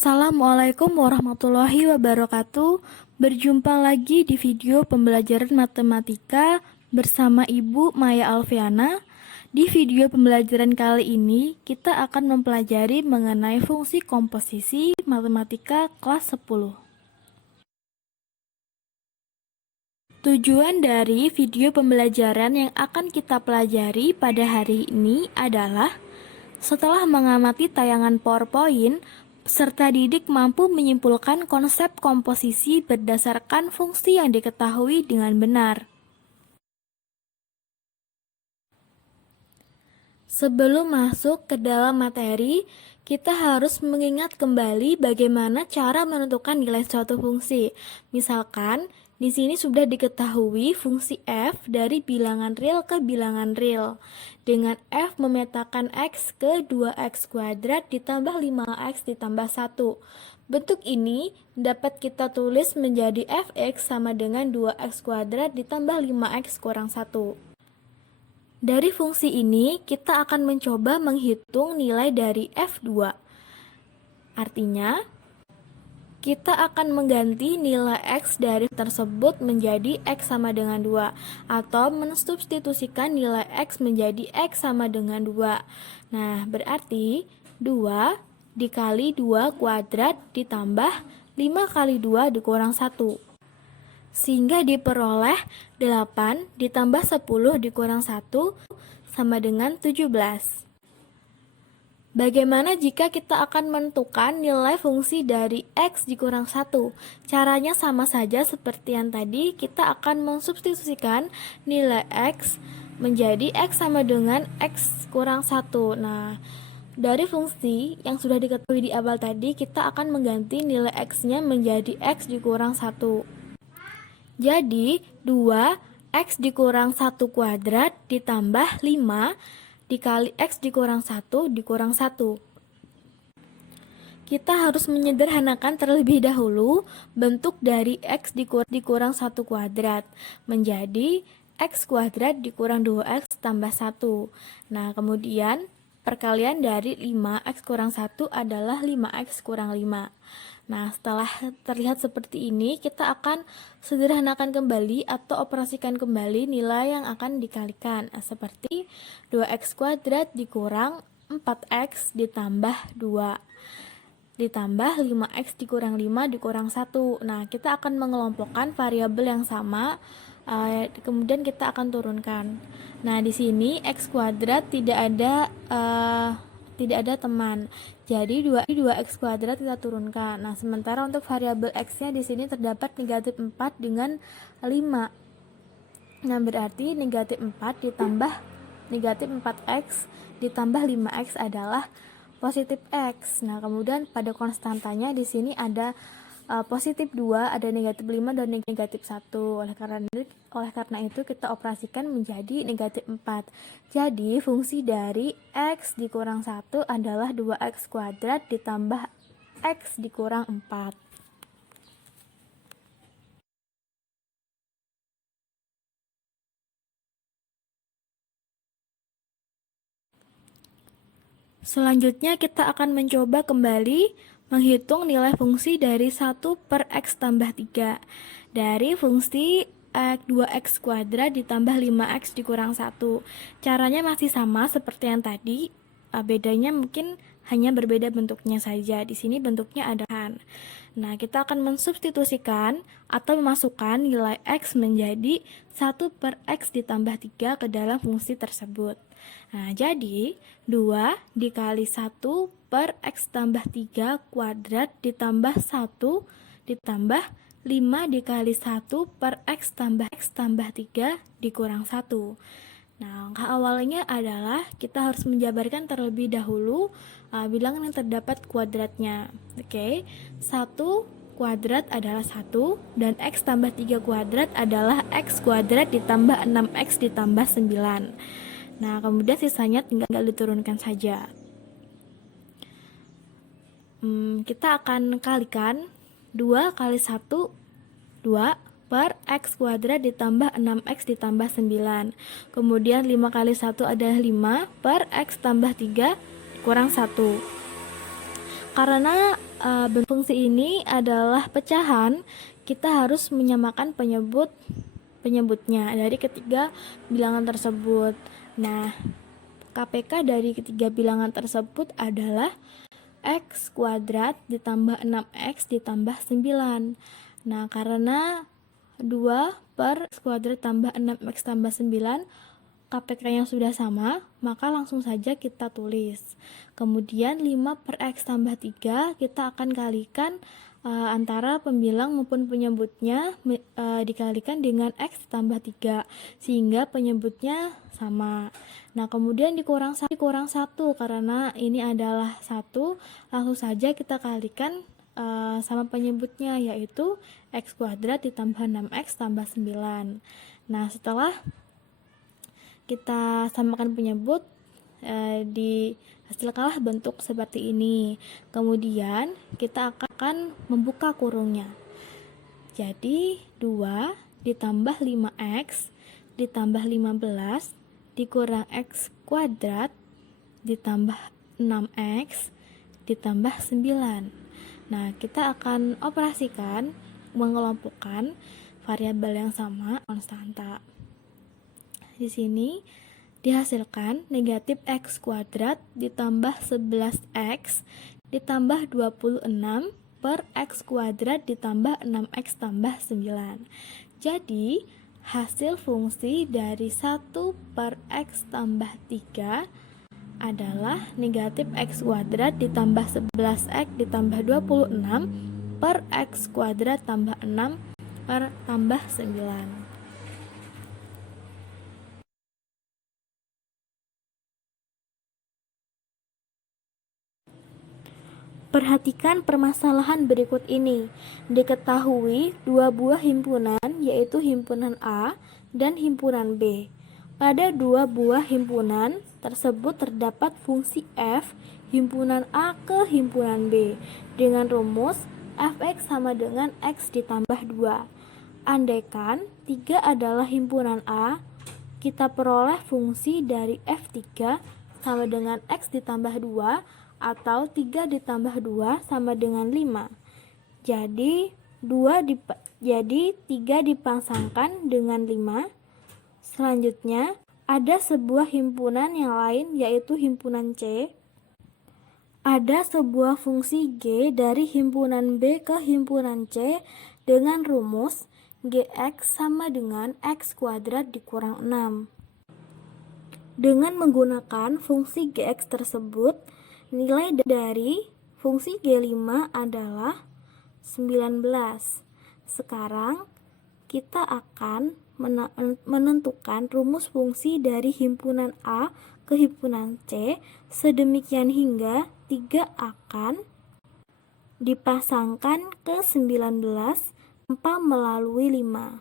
Assalamualaikum warahmatullahi wabarakatuh. Berjumpa lagi di video pembelajaran matematika bersama Ibu Maya Alfiana. Di video pembelajaran kali ini, kita akan mempelajari mengenai fungsi komposisi matematika kelas 10. Tujuan dari video pembelajaran yang akan kita pelajari pada hari ini adalah setelah mengamati tayangan PowerPoint, peserta didik mampu menyimpulkan konsep komposisi berdasarkan fungsi yang diketahui dengan benar. Sebelum masuk ke dalam materi, kita harus mengingat kembali bagaimana cara menentukan nilai suatu fungsi. Misalkan, di sini sudah diketahui fungsi f dari bilangan real ke bilangan real. Dengan f memetakan x ke 2x kuadrat ditambah 5x ditambah 1. Bentuk ini dapat kita tulis menjadi fx sama dengan 2x kuadrat ditambah 5x kurang 1. Dari fungsi ini, kita akan mencoba menghitung nilai dari f2. Artinya, kita akan mengganti nilai x dari tersebut menjadi x sama dengan 2, atau mensubstitusikan nilai x menjadi x sama dengan 2. Nah, berarti 2 dikali 2 kuadrat ditambah 5 kali 2 dikurang 1. Sehingga diperoleh 8 ditambah 10 dikurang 1 sama dengan 17. Bagaimana jika kita akan menentukan nilai fungsi dari x dikurang 1? Caranya sama saja seperti yang tadi, kita akan mensubstitusikan nilai x menjadi x sama dengan x kurang 1. Nah, dari fungsi yang sudah diketahui di awal tadi, kita akan mengganti nilai x-nya menjadi x dikurang 1. Jadi, 2x dikurang 1 kuadrat ditambah 5 dikali x dikurang 1 dikurang 1. Kita harus menyederhanakan terlebih dahulu bentuk dari x dikurang 1 kuadrat menjadi x kuadrat dikurang 2x tambah 1. Nah, kemudian perkalian dari 5x kurang 1 adalah 5x kurang 5. Nah, setelah terlihat seperti ini, kita akan sederhanakan kembali atau operasikan kembali nilai yang akan dikalikan. Nah, seperti 2x kuadrat dikurang 4x ditambah 2 ditambah 5x dikurang 5 dikurang 1. Nah, kita akan mengelompokkan variabel yang sama, kemudian kita akan turunkan. Nah, di sini x kuadrat tidak ada teman. Jadi 2x kuadrat kita turunkan. Nah, sementara untuk variabel x-nya di sini terdapat negatif 4 dengan 5. Nah, berarti negatif 4 ditambah negatif 4x ditambah 5x adalah positif x. Nah, kemudian pada konstantanya di sini ada positif 2, ada negatif 5 dan negatif 1. Oleh karena itu kita operasikan menjadi negatif 4. Jadi fungsi dari x dikurang 1 adalah 2x kuadrat ditambah x dikurang 4. Selanjutnya kita akan mencoba kembali menghitung nilai fungsi dari 1 per x tambah 3. Dari fungsi 2x kuadrat ditambah 5x dikurang 1. Caranya masih sama seperti yang tadi, bedanya mungkin hanya berbeda bentuknya saja. Di sini bentuknya ada kan. Nah, kita akan mensubstitusikan atau memasukkan nilai x menjadi 1 per x ditambah 3 ke dalam fungsi tersebut. Nah, jadi 2 dikali 1 per x tambah 3 kuadrat ditambah 1 ditambah 5 dikali 1 per x tambah 3 dikurang 1. Nah, langkah awalnya adalah kita harus menjabarkan terlebih dahulu bilangan yang terdapat kuadratnya. Oke, 1 kuadrat adalah 1 dan x tambah 3 kuadrat adalah x kuadrat ditambah 6x ditambah 9. Nah, kemudian sisanya tinggal diturunkan saja. Kita akan kalikan 2 kali 1, 2 per x kuadrat ditambah 6x ditambah 9. Kemudian 5 kali 1 adalah 5 per x tambah 3 kurang 1. Karena fungsi ini adalah pecahan, kita harus menyamakan penyebutnya dari ketiga bilangan tersebut. Nah, KPK dari ketiga bilangan tersebut adalah X kuadrat ditambah 6X ditambah 9. Nah, karena 2 per X kuadrat tambah 6X tambah 9 KPK-nya sudah sama, maka langsung saja kita tulis. Kemudian 5 per X tambah 3 kita akan kalikan antara pembilang maupun penyebutnya dikalikan dengan X tambah 3 sehingga penyebutnya sama. Nah, kemudian dikurang 1 karena ini adalah 1, langsung saja kita kalikan sama penyebutnya, yaitu X kuadrat ditambah 6X tambah 9. Nah, setelah kita samakan penyebut, dihasilkanlah bentuk seperti ini. Kemudian kita akan membuka kurungnya. Jadi 2 ditambah 5X ditambah 15 dikurang X kuadrat ditambah 6X ditambah 9. Nah, kita akan operasikan mengelompokkan variabel yang sama konstanta. Di sini dihasilkan negatif X kuadrat ditambah 11X ditambah 26 per X kuadrat ditambah 6X tambah 9. Jadi, hasil fungsi dari 1 per X tambah 3 adalah negatif X kuadrat ditambah 11X ditambah 26 per X kuadrat tambah 6 per tambah 9. Perhatikan permasalahan berikut ini. Diketahui dua buah himpunan, yaitu himpunan A dan himpunan B. Pada dua buah himpunan tersebut terdapat fungsi f himpunan A ke himpunan B dengan rumus fx sama dengan x ditambah 2. Andaikan 3 adalah himpunan A, kita peroleh fungsi dari f3 sama dengan x ditambah 2 atau 3 ditambah 2 sama dengan 5. Jadi 3 dipasangkan dengan 5. Selanjutnya, ada sebuah himpunan yang lain, yaitu himpunan C. Ada sebuah fungsi G dari himpunan B ke himpunan C dengan rumus Gx sama dengan X kuadrat dikurang 6. Dengan menggunakan fungsi Gx tersebut, nilai dari fungsi G5 adalah 19. Sekarang kita akan menentukan rumus fungsi dari himpunan A ke himpunan C sedemikian hingga 3 akan dipasangkan ke 19 tanpa melalui 5.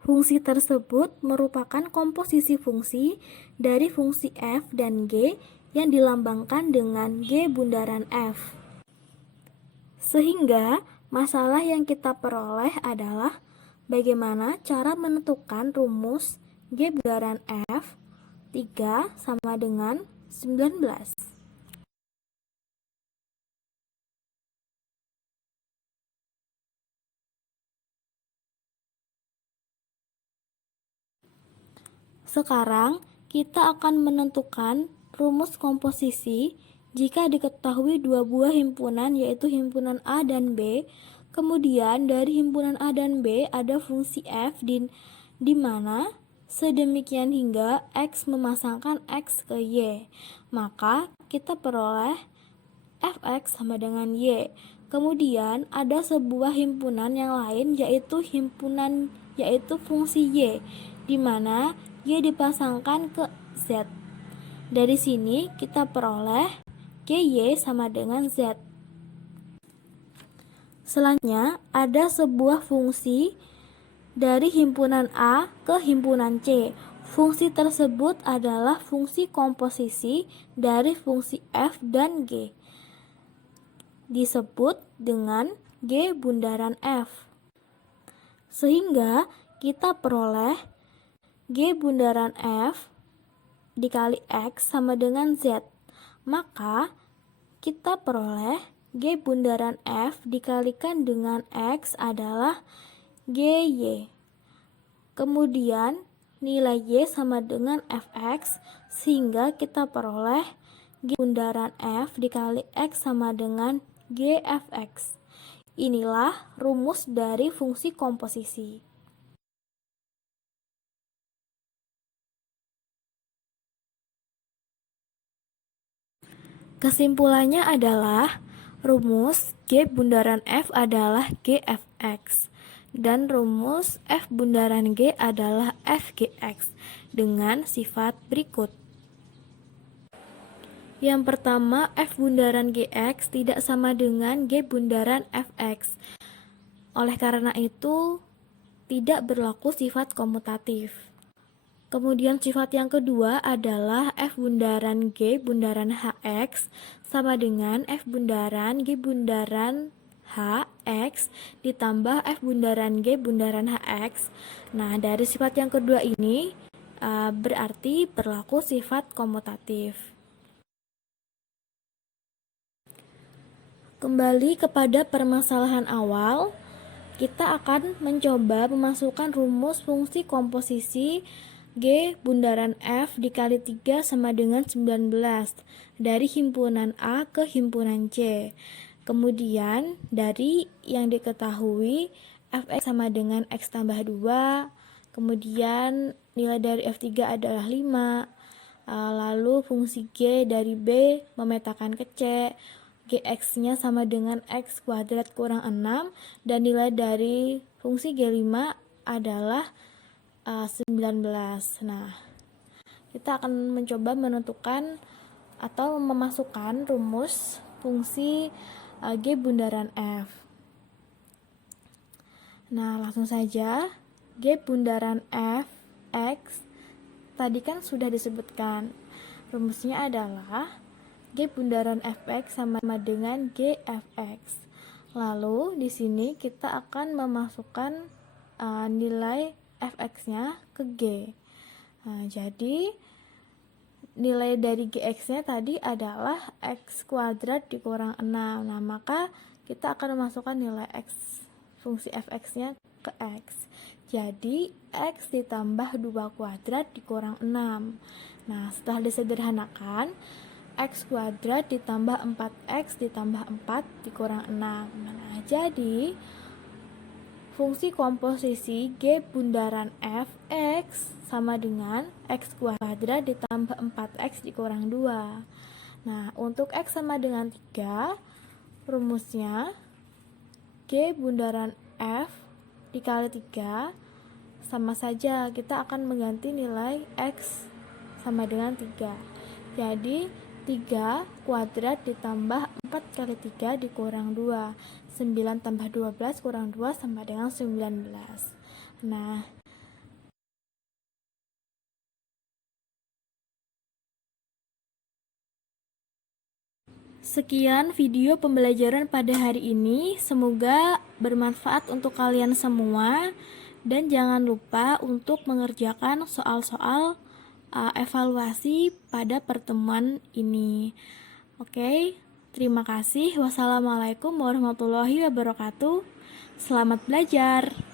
Fungsi tersebut merupakan komposisi fungsi dari fungsi f dan g yang dilambangkan dengan G bundaran F. Sehingga masalah yang kita peroleh adalah bagaimana cara menentukan rumus G bundaran F 3 sama dengan 19. Sekarang kita akan menentukan rumus komposisi jika diketahui dua buah himpunan, yaitu himpunan A dan B. Kemudian dari himpunan A dan B ada fungsi f di mana sedemikian hingga x memasangkan x ke y. Maka kita peroleh fx sama dengan y. Kemudian ada sebuah himpunan yang lain, yaitu fungsi y, di mana y dipasangkan ke z. Dari sini kita peroleh GY sama dengan Z. Selanjutnya ada sebuah fungsi dari himpunan A ke himpunan C. Fungsi tersebut adalah fungsi komposisi dari fungsi F dan G. Disebut dengan G bundaran F. Sehingga kita peroleh G bundaran F dikali X sama dengan Z. Maka kita peroleh G bundaran F dikalikan dengan X adalah GY. Kemudian nilai Y sama dengan Fx, sehingga kita peroleh G bundaran F dikali X sama dengan GFX. Inilah rumus dari fungsi komposisi. Kesimpulannya adalah rumus G bundaran F adalah GFX dan rumus F bundaran G adalah FGX dengan sifat berikut. Yang pertama, F bundaran GX tidak sama dengan G bundaran FX. Oleh karena itu, tidak berlaku sifat komutatif. Kemudian sifat yang kedua adalah F bundaran G bundaran HX sama dengan F bundaran G bundaran HX ditambah F bundaran G bundaran HX. Nah, dari sifat yang kedua ini berarti berlaku sifat komutatif. Kembali kepada permasalahan awal, kita akan mencoba memasukkan rumus fungsi komposisi G bundaran F dikali 3 sama dengan 19 dari himpunan A ke himpunan C. Kemudian dari yang diketahui Fx sama dengan X tambah 2, kemudian nilai dari F3 adalah 5, lalu fungsi G dari B memetakan ke C, Gx-nya sama dengan X kuadrat kurang 6, dan nilai dari fungsi G5 adalah 19. Nah, kita akan mencoba menentukan atau memasukkan rumus fungsi G bundaran F. Nah, langsung saja. G bundaran F X tadi kan sudah disebutkan. Rumusnya adalah G bundaran Fx sama dengan GFX. Lalu di sini kita akan memasukkan nilai Fx-nya ke G. Nah, jadi nilai dari Gx-nya tadi adalah X kuadrat dikurang 6. Nah, maka kita akan memasukkan nilai X fungsi Fx-nya ke X. Jadi X ditambah 2 kuadrat dikurang 6. Nah, setelah disederhanakan, X kuadrat ditambah 4X ditambah 4 dikurang 6. Nah, jadi fungsi komposisi G bundaran Fx sama dengan X kuadrat ditambah 4X dikurang 2. Nah, untuk X sama dengan 3, rumusnya G bundaran F dikali 3 sama saja, kita akan mengganti nilai X sama dengan 3. Jadi 3 kuadrat ditambah 4 kali 3 dikurang 2. 9 tambah 12 kurang 2 sama dengan 19. Nah, sekian video pembelajaran pada hari ini. Semoga bermanfaat untuk kalian semua. Dan jangan lupa untuk mengerjakan soal-soal evaluasi pada pertemuan ini. Oke, terima kasih. Wassalamualaikum warahmatullahi wabarakatuh. Selamat belajar.